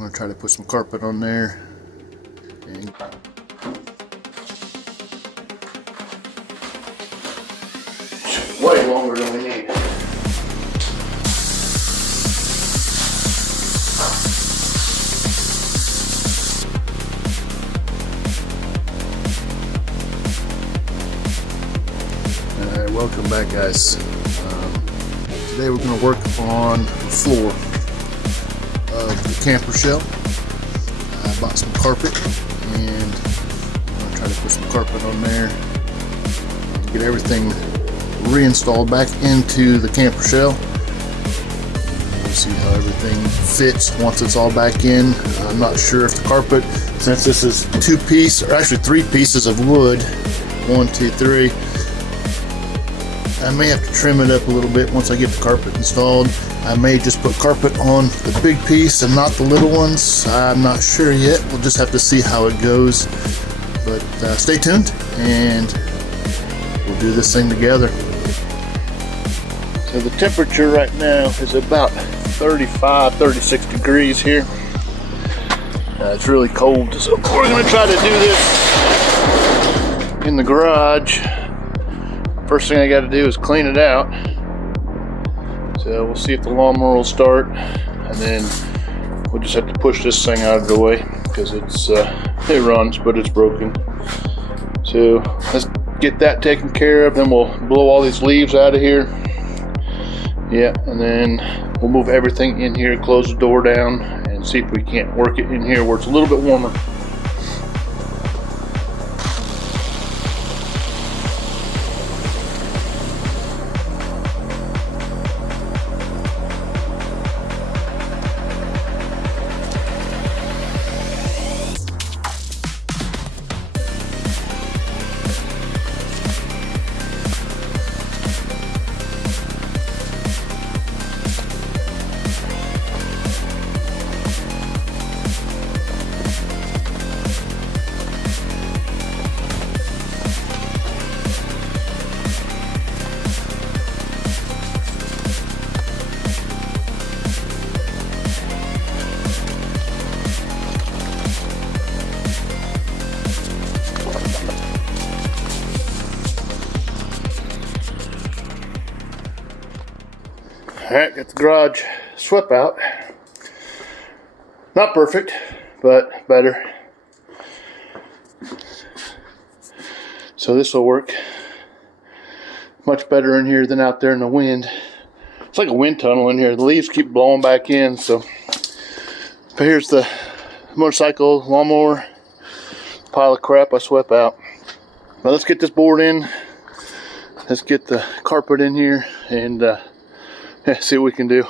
going to try to put some carpet on there. And way longer than we need. Alright, welcome back, guys. Today we're going to work on the floor of the camper shell. I bought some carpet and I'm going to try to put some carpet on there and get everything reinstalled back into the camper shell. We'll see how everything fits once it's all back in. I'm not sure if the carpet, since this is three pieces of wood, 1, 2, 3, I may have to trim it up a little bit once I get the carpet installed. I may just put carpet on the big piece and not the little ones. I'm not sure yet. We'll just have to see how it goes. But stay tuned and we'll do this thing together. So the temperature right now is about 35, 36 degrees here. It's really cold, so we're going to try to do this in the garage. First thing I got to do is clean it out. So we'll see if the lawnmower will start, and then we'll just have to push this thing out of the way because it runs, but it's broken. So let's get that taken care of, then we'll blow all these leaves out of here. Yeah, and then we'll move everything in here, close the door down, and see if we can't work it in here where it's a little bit warmer. Alright, got the garage swept out. Not perfect, but better. So this will work much better in here than out there in the wind. It's like a wind tunnel in here. The leaves keep blowing back in. So but here's the motorcycle, lawnmower, pile of crap I swept out. But let's get this board in. Let's get the carpet in here and see what we can do.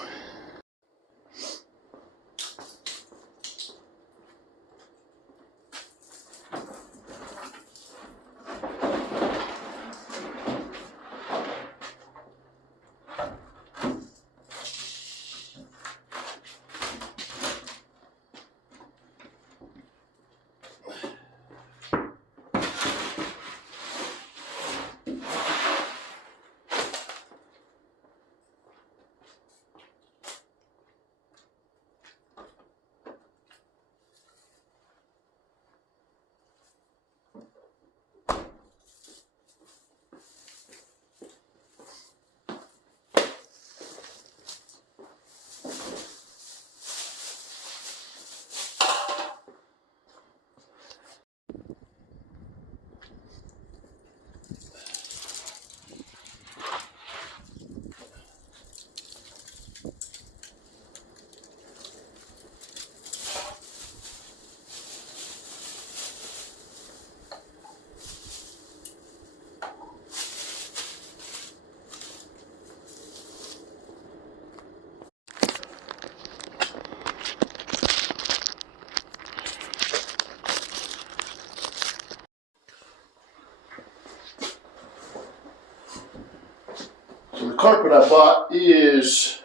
The carpet I bought is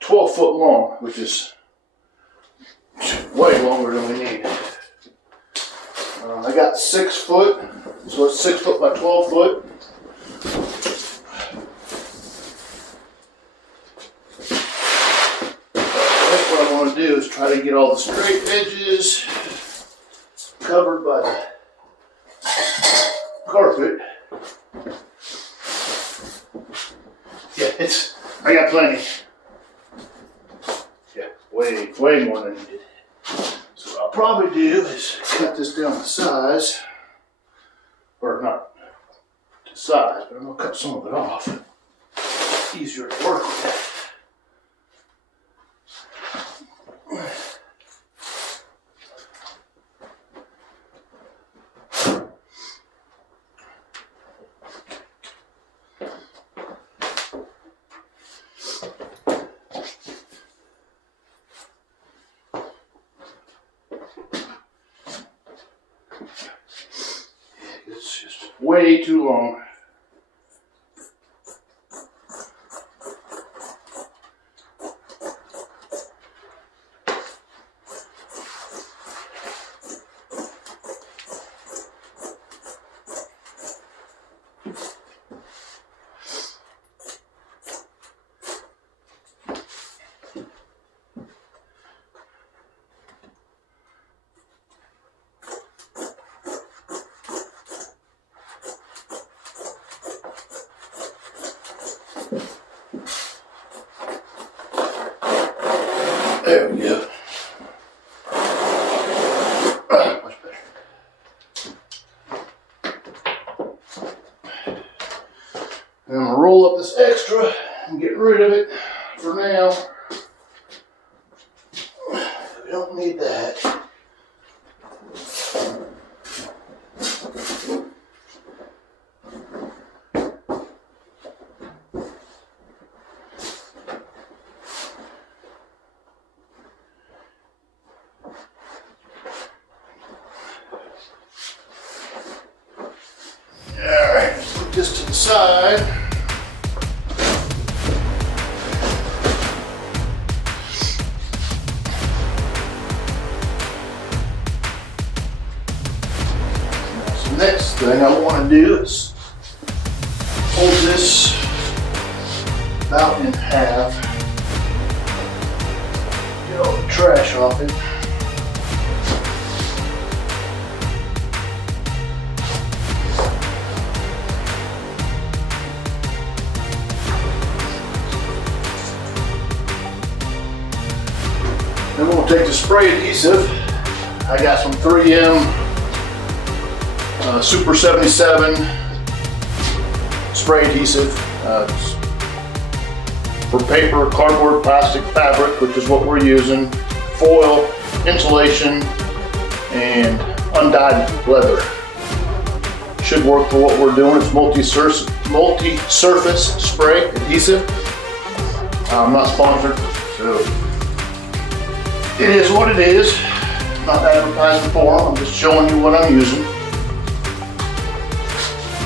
12 foot long, which is way longer than we need. I got 6 foot, so it's 6 foot by 12 foot. I think what I want to do do is try to get all the straight edges covered by the carpet. Yeah, I got plenty. Yeah, way more than needed. So what I'll probably do is cut this down to size, or not to size, but I'm gonna cut some of it off. Easier to work with. It's just way too long. There we go. Much better. And I'm gonna roll up this extra and get rid of it for now. We don't need that. Alright, put this to the side. So next thing I want to do is fold this about in half. Get all the trash off it. Then we'll take the spray adhesive. I got some 3M Super 77 spray adhesive. It's for paper, cardboard, plastic, fabric, which is what we're using, foil, insulation, and undyed leather. Should work for what we're doing. It's multi-surface spray adhesive. I'm not sponsored, so it is what it is. I'm not advertising for them, I'm just showing you what I'm using. I'm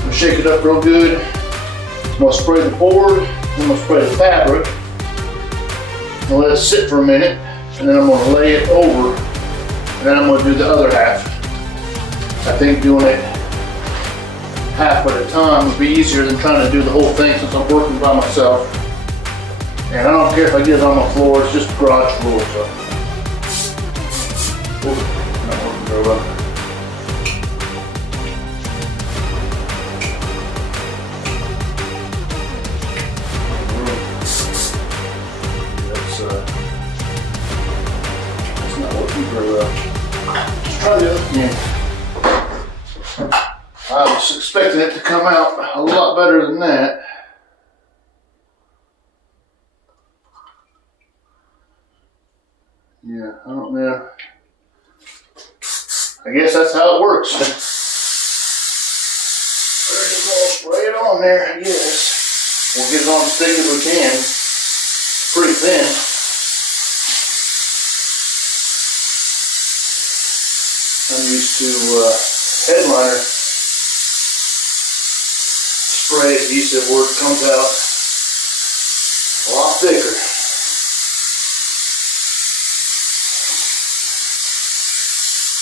gonna shake it up real good. I'm gonna spray the board, then I'm gonna spray the fabric. I'm gonna let it sit for a minute, and then I'm gonna lay it over, and then I'm gonna do the other half. I think doing it half at a time would be easier than trying to do the whole thing since I'm working by myself. And I don't care if I get it on my floor, it's just garage floor. So. Ooh, not working very well. That's not working very well. Let's try the other again. I was expecting it to come out a lot better than that. Yeah, I don't know. I guess that's how it works. We're just gonna spray it on there, I guess. We'll get it on as thick as we can. It's pretty thin. I'm used to headliner spray adhesive where it comes out a lot thicker.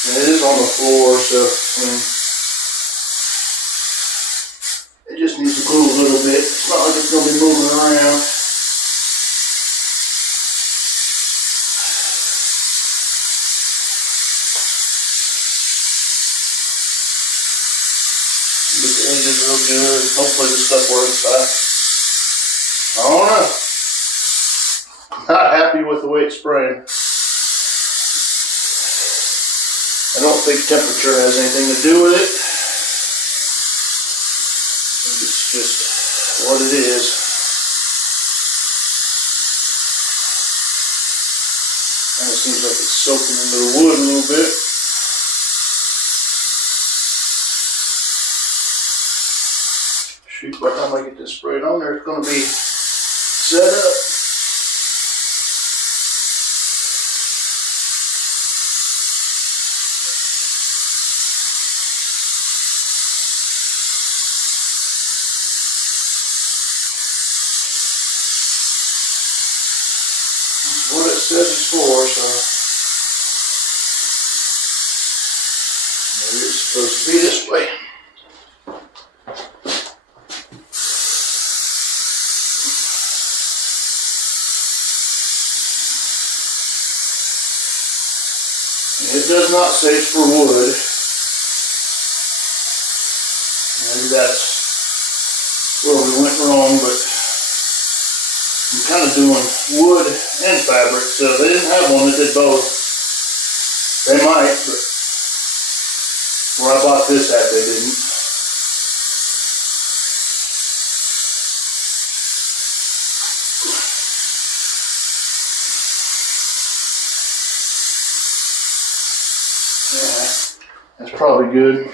And it is on the floor, so it just needs to cool a little bit. It's not like it's going to be moving around. good. Hopefully this stuff works. I don't know. Not happy with the way it's spraying. I don't think temperature has anything to do with it. It's just what it is. Kind of seems like it's soaking into the wood a little bit. Shoot, by the time I get this sprayed on there, it's going to be set up. That's what it says it's for, so maybe it's supposed to be this way. It does not say it's for wood. Maybe that's where we went wrong, but I'm kind of doing wood and fabric, so they didn't have one that did both. They might, but where I bought this at, they didn't. Yeah, that's probably good.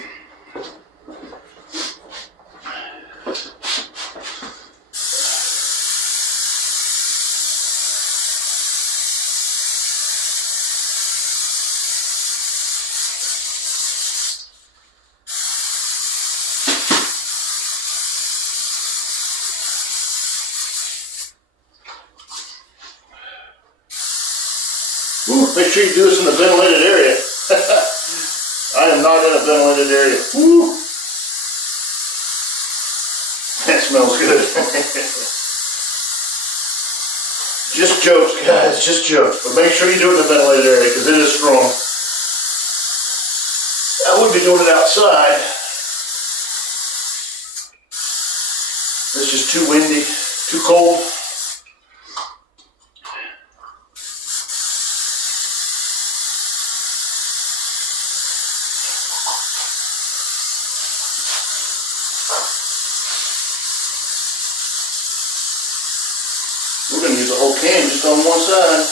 Ooh, make sure you do this in a ventilated area. I am not in a ventilated area. Ooh. That smells good. Just jokes, guys, just jokes. But make sure you do it in a ventilated area because it is strong. I would be doing it outside. It's just too windy, too cold. We're going to use a whole can just on one side.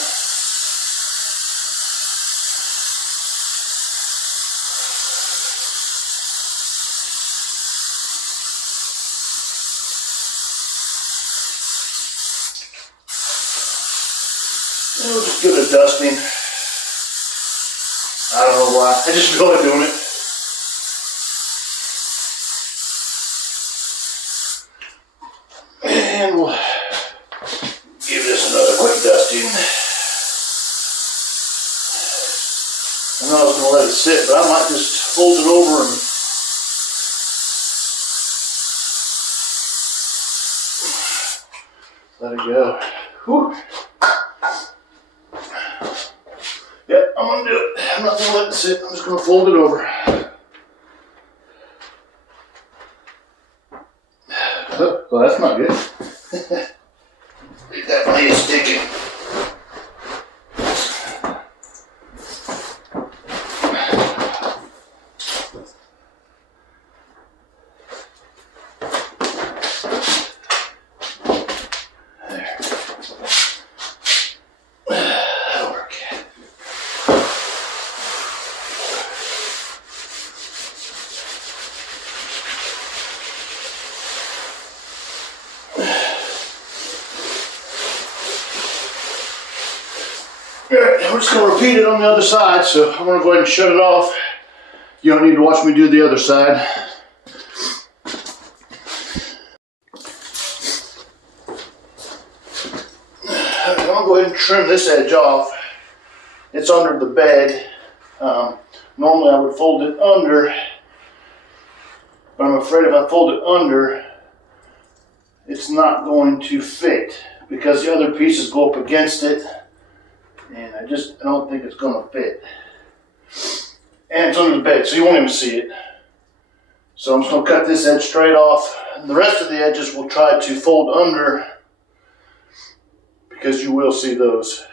And we'll just give it a dusting. I don't know why. I just feel like doing it. And we'll give this another quick dusting. I know I was going to let it sit, but I might just fold it over and let it go. Whew. Yep, I'm going to do it. I'm not going to let it sit. I'm just going to fold it over. Oh, well, that's not good. It definitely is sticking. Alright, we're just going to repeat it on the other side, so I'm going to go ahead and shut it off. You don't need to watch me do the other side. I'm going to go ahead and trim this edge off. It's under the bed. Normally I would fold it under, but I'm afraid if I fold it under, it's not going to fit because the other pieces go up against it. And I don't think it's going to fit. And it's under the bed, so you won't even see it. So I'm just going to cut this edge straight off, and the rest of the edges we'll try to fold under, because you will see those.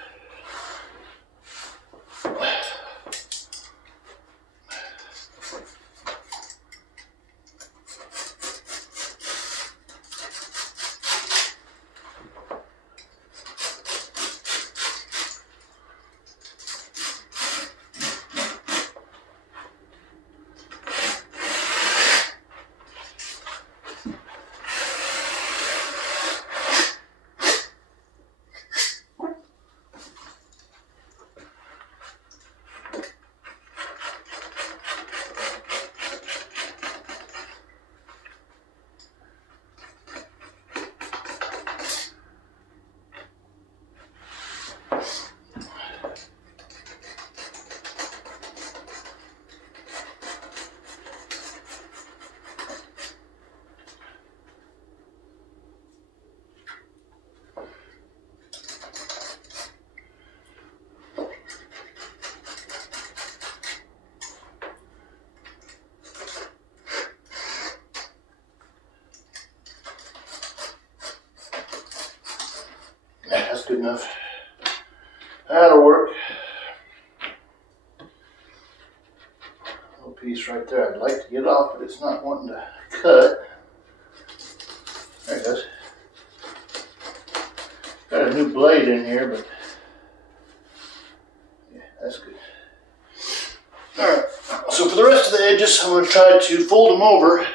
That's good enough. That'll work. Little piece right there. I'd like to get off, but it's not wanting to cut. There it goes. Got a new blade in here, but yeah, that's good. Alright, so for the rest of the edges, I'm going to try to fold them over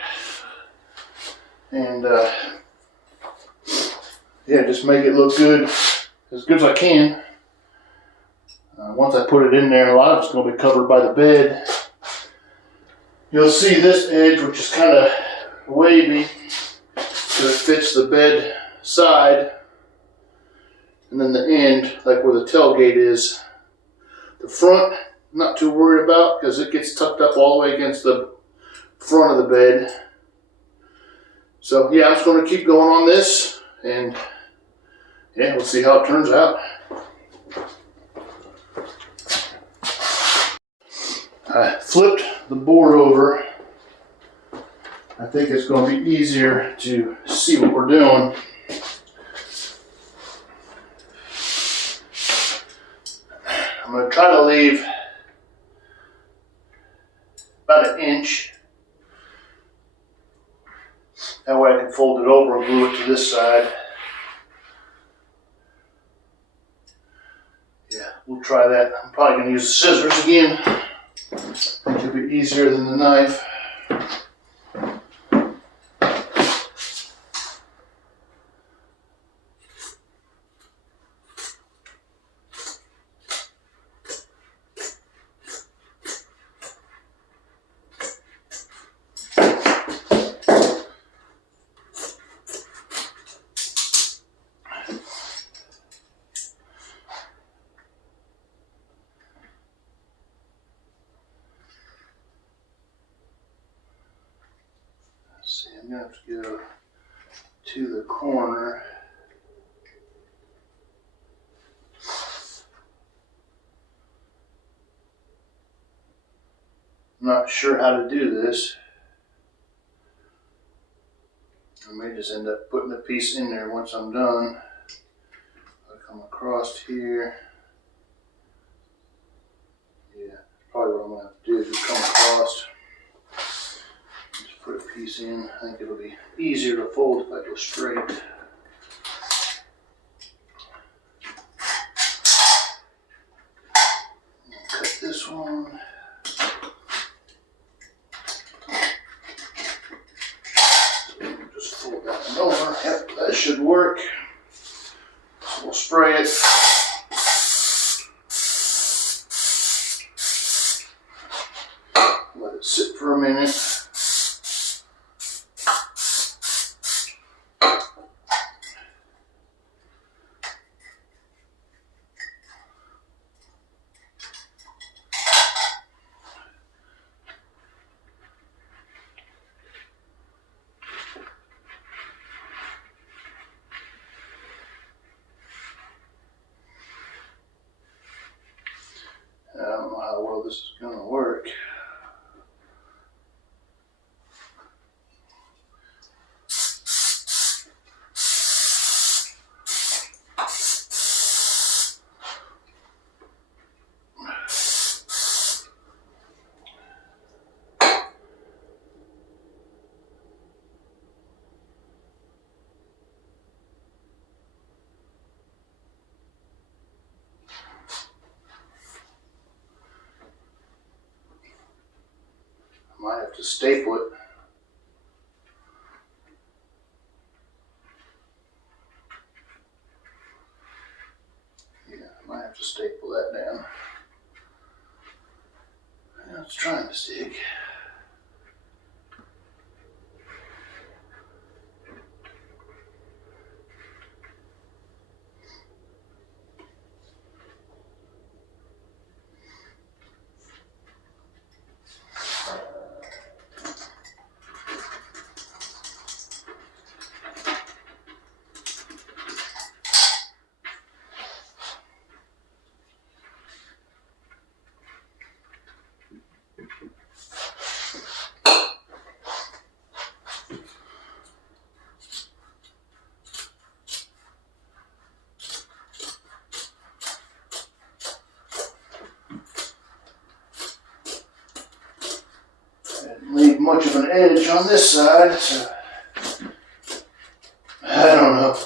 and yeah, just make it look good as I can. Once I put it in there, a lot of it's going to be covered by the bed. You'll see this edge, which is kind of wavy, so it fits the bed side. And then the end, like where the tailgate is. The front, not too worried about, because it gets tucked up all the way against the front of the bed. So yeah, I'm just going to keep going on this, and yeah, we'll see how it turns out. I flipped the board over. I think it's going to be easier to see what we're doing. I'm going to try to leave about an inch. That way I can fold it over and glue it to this side. Yeah, we'll try that. I'm probably going to use the scissors again. It'll be easier than the knife. See, I'm going to have to go to the corner. I'm not sure how to do this. I may just end up putting a piece in there once I'm done. I'll come across here. Yeah, probably what I'm going to have to do is just come across. Put a piece in. I think it'll be easier to fold if I go straight. Cut this one. Just fold that one over. Yep, that should work. So we'll spray it. Let it sit for a minute. I don't know how well this is going to work. have to staple it. Yeah, I might have to staple that down. Now it's trying to stick. Leave much of an edge on this side, so I don't know.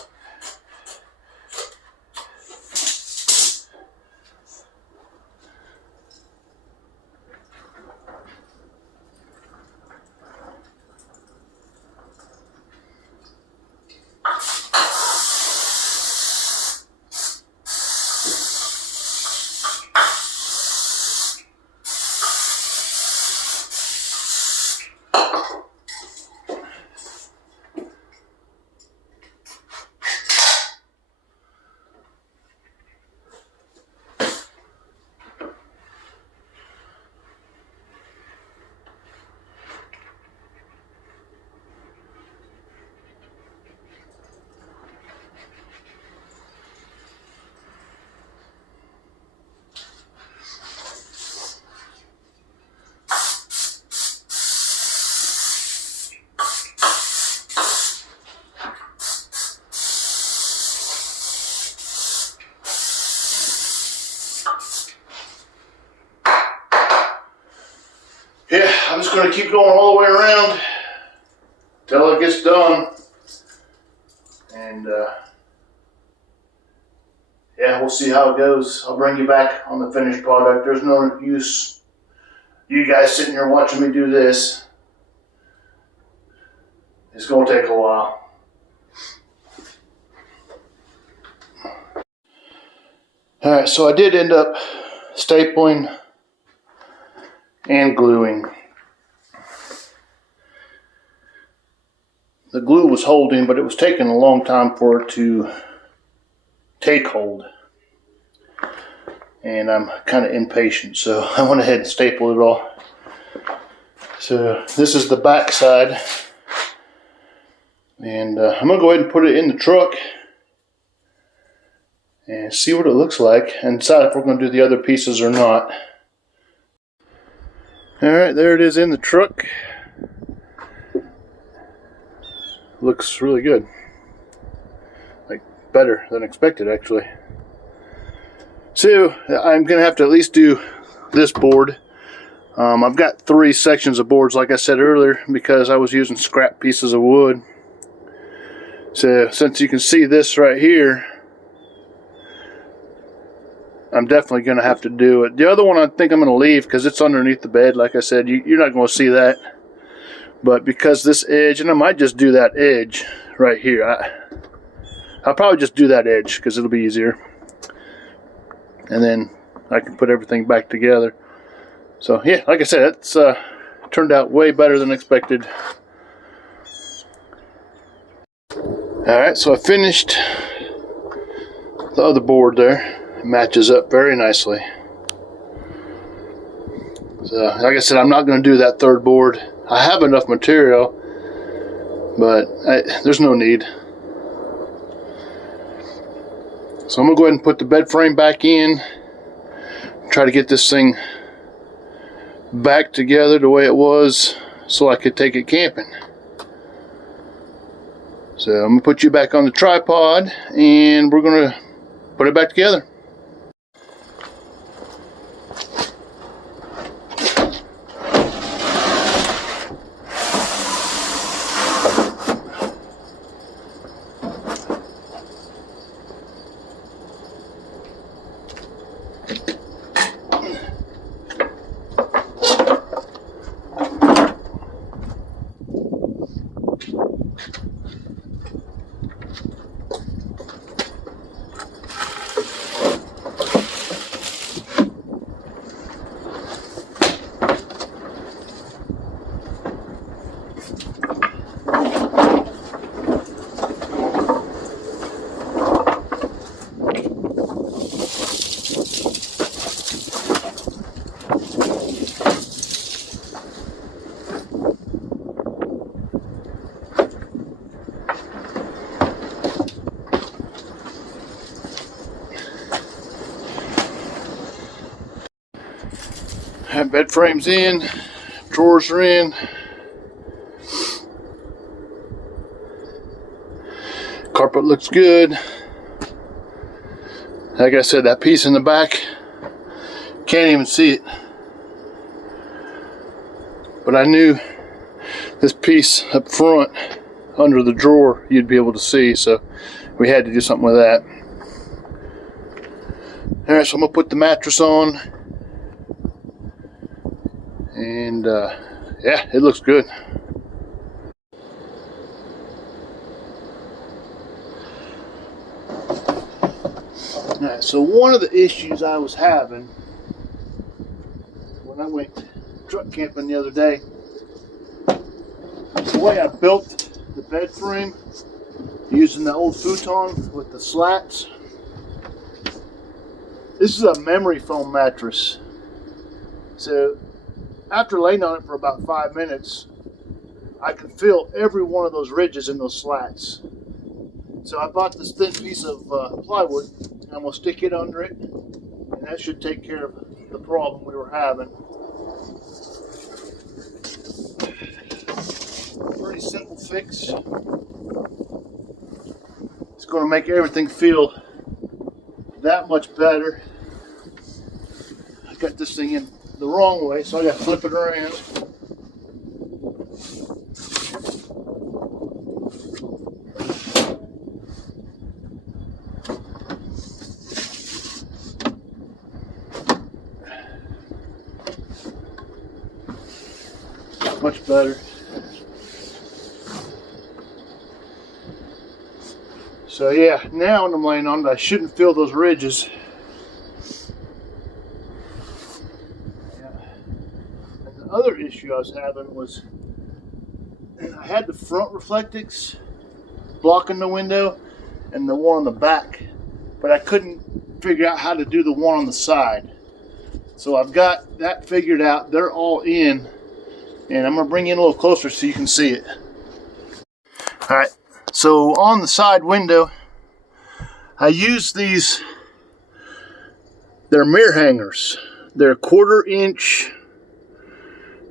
Yeah, I'm just going to keep going all the way around till it gets done. And yeah, we'll see how it goes. I'll bring you back on the finished product. There's no use you guys sitting here watching me do this. It's going to take a while. Alright, so I did end up stapling and gluing. The glue was holding, but it was taking a long time for it to take hold. And I'm kind of impatient, so I went ahead and stapled it all. So this is the back side. And I'm going to go ahead and put it in the truck and see what it looks like and decide if we're going to do the other pieces or not. Alright, there it is in the truck. Looks really good. Like, better than expected, actually. So, I'm going to have to at least do this board. I've got 3 sections of boards, like I said earlier, because I was using scrap pieces of wood. So, since you can see this right here, I'm definitely going to have to do it. The other one I think I'm going to leave because it's underneath the bed. Like I said, you're not going to see that. But because this edge, and I might just do that edge right here. I'll probably just do that edge because it'll be easier. And then I can put everything back together. So yeah, like I said, it's turned out way better than expected. Alright, so I finished the other board there. It matches up very nicely. So, like I said, I'm not going to do that third board. I have enough material, but there's no need. So I'm going to go ahead and put the bed frame back in. Try to get this thing back together the way it was so I could take it camping. So I'm going to put you back on the tripod and we're going to put it back together. Bed frame's in, drawers are in. Carpet looks good. Like I said, that piece in the back, can't even see it. But I knew this piece up front under the drawer you'd be able to see, so we had to do something with that. Alright, so I'm gonna put the mattress on, and yeah, it looks good. Alright, so one of the issues I was having when I went truck camping the other day, the way I built the bed frame using the old futon with the slats. This is a memory foam mattress. So after laying on it for about 5 minutes, I can feel every one of those ridges in those slats. So I bought this thin piece of plywood, and I'm going to stick it under it, and that should take care of the problem we were having. Pretty simple fix. It's going to make everything feel that much better. I got this thing in the wrong way, so I got to flip it around. Much better. So yeah, now when I'm laying on it, I shouldn't feel those ridges. Yeah. And the other issue I was having was I had the front Reflectix blocking the window and the one on the back, but I couldn't figure out how to do the one on the side. So I've got that figured out. They're all in, and I'm going to bring you in a little closer so you can see it. Alright, so on the side window, I use these, they're mirror hangers. They're 1/4 inch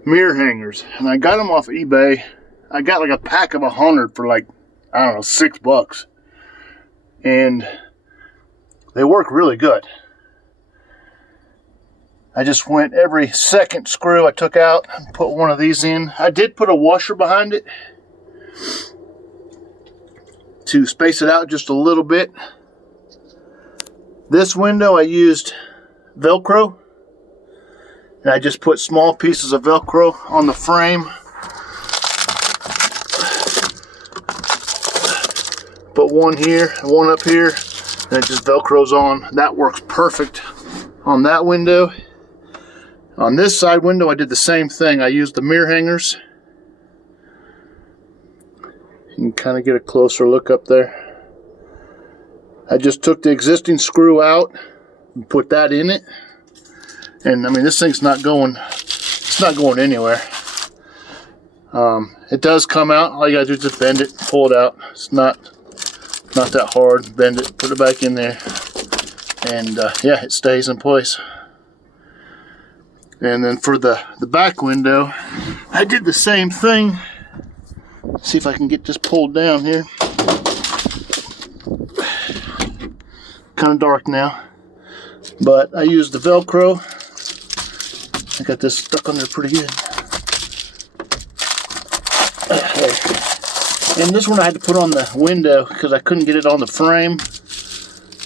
mirror hangers, and I got them off eBay. I got like a pack of 100 for like, I don't know, $6. And they work really good. I just went every second screw I took out and put one of these in. I did put a washer behind it to space it out just a little bit. This window I used Velcro, and I just put small pieces of Velcro on the frame. Put one here, one up here, and it just Velcros on. That works perfect on that window. On this side window, I did the same thing. I used the mirror hangers. You can kind of get a closer look up there. I just took the existing screw out and put that in it. And I mean, this thing's not going, it's not going anywhere. It does come out. All you gotta do is just bend it, pull it out. It's not that hard. Bend it, put it back in there, and yeah, it stays in place. And then for the back window, I did the same thing. See if I can get this pulled down here. Kind of dark now, but I used the Velcro. I got this stuck on there pretty good. And this one I had to put on the window because I couldn't get it on the frame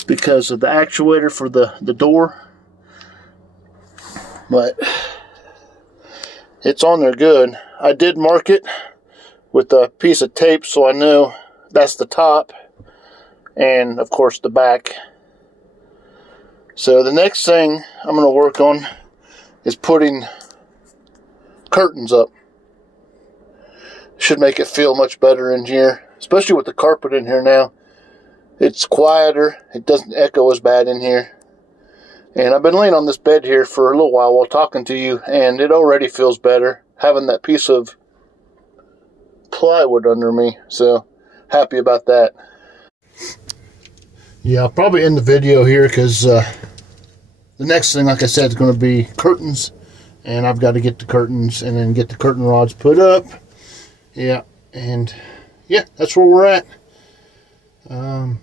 because of the actuator for the door. But it's on there good. I did mark it with a piece of tape so I know that's the top, and of course the back. So the next thing I'm going to work on is putting curtains up. Should make it feel much better in here, especially with the carpet in here now. It's quieter, it doesn't echo as bad in here. And I've been laying on this bed here for a little while talking to you, and it already feels better having that piece of plywood under me. So happy about that. Yeah, I'll probably end the video here because the next thing, like I said, is going to be curtains and I've got to get the curtains and then get the curtain rods put up. Yeah, and yeah, that's where we're at.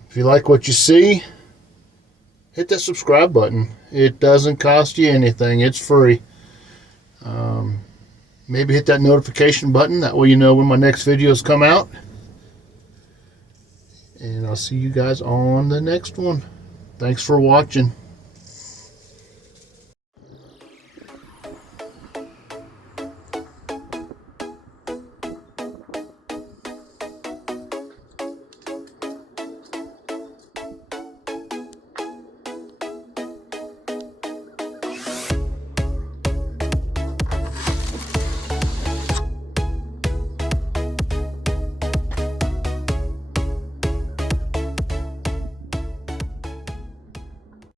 If you like what you see, hit that subscribe button. It doesn't cost you anything. It's free. Maybe hit that notification button. That way you know when my next videos come out. And I'll see you guys on the next one. Thanks for watching.